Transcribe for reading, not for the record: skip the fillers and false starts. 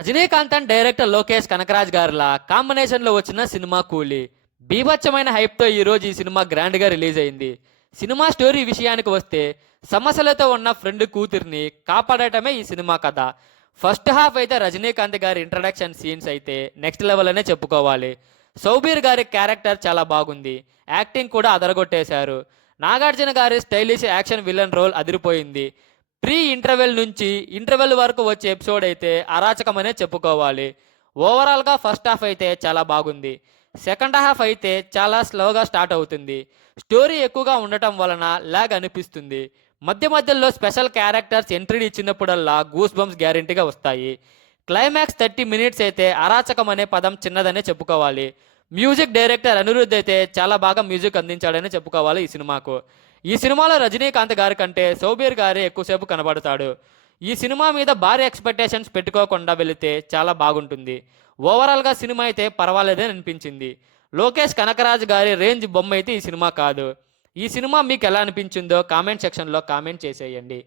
Rajinikanth and director Lokesh Kanagaraj గారిలా కాంబినేషన్లో వచ్చిన cinema కూలీ. బీభత్సమైన హైప్తో ఈరోజు ఈ సినిమా గ్రాండ్గా రిలీజ్ అయింది. సినిమా స్టోరీ విషయానికి వస్తే సమస్యలతో ఉన్న ఫ్రెండ్ కూతుర్ని కాపాడటమే ఈ సినిమా కథ. ఫస్ట్ హాఫ్ అయితే రజనీకాంత్ గారి ఇంట్రడక్షన్ సీన్స్ అయితే నెక్స్ట్ లెవెల్ అనే చెప్పుకోవాలి. సౌబీర్ గారి క్యారెక్టర్ చాలా బాగుంది, యాక్టింగ్ కూడా అదరగొట్టేశారు. నాగార్జున గారి స్టైలిష్ యాక్షన్ విలన్ రోల్ అదిరిపోయింది. ప్రీ ఇంటర్వెల్ నుంచి ఇంటర్వెల్ వరకు వచ్చే ఎపిసోడ్ అయితే అరాచకమనే చెప్పుకోవాలి. ఓవరాల్గా ఫస్ట్ హాఫ్ అయితే చాలా బాగుంది. సెకండ్ హాఫ్ అయితే చాలా స్లోగా స్టార్ట్ అవుతుంది. స్టోరీ ఎక్కువగా ఉండటం వలన లాగ్ అనిపిస్తుంది. మధ్య మధ్యలో స్పెషల్ క్యారెక్టర్స్ ఎంట్రీ ఇచ్చినప్పుడల్లా గూస్ బంప్స్ గ్యారెంటీగా వస్తాయి. క్లైమాక్స్ 30 మినిట్స్ అయితే అరాచకం అనే పదం చిన్నదనే చెప్పుకోవాలి. మ్యూజిక్ డైరెక్టర్ అనిరుద్ధ్ అయితే చాలా బాగా మ్యూజిక్ అందించాడని చెప్పుకోవాలి ఈ సినిమాకు. ఈ సినిమాలో రజనీకాంత్ గారి కంటే సౌబీర్ గారే ఎక్కువసేపు కనబడతాడు. ఈ సినిమా మీద భారీ ఎక్స్పెక్టేషన్స్ పెట్టుకోకుండా వెళితే చాలా బాగుంటుంది. ఓవరాల్గా సినిమా అయితే పర్వాలేదని అనిపించింది. లోకేష్ కనకరాజ్ గారి రేంజ్ బొమ్మ అయితే ఈ సినిమా కాదు. ఈ సినిమా మీకు ఎలా అనిపించిందో కామెంట్ సెక్షన్లో కామెంట్ చేసేయండి.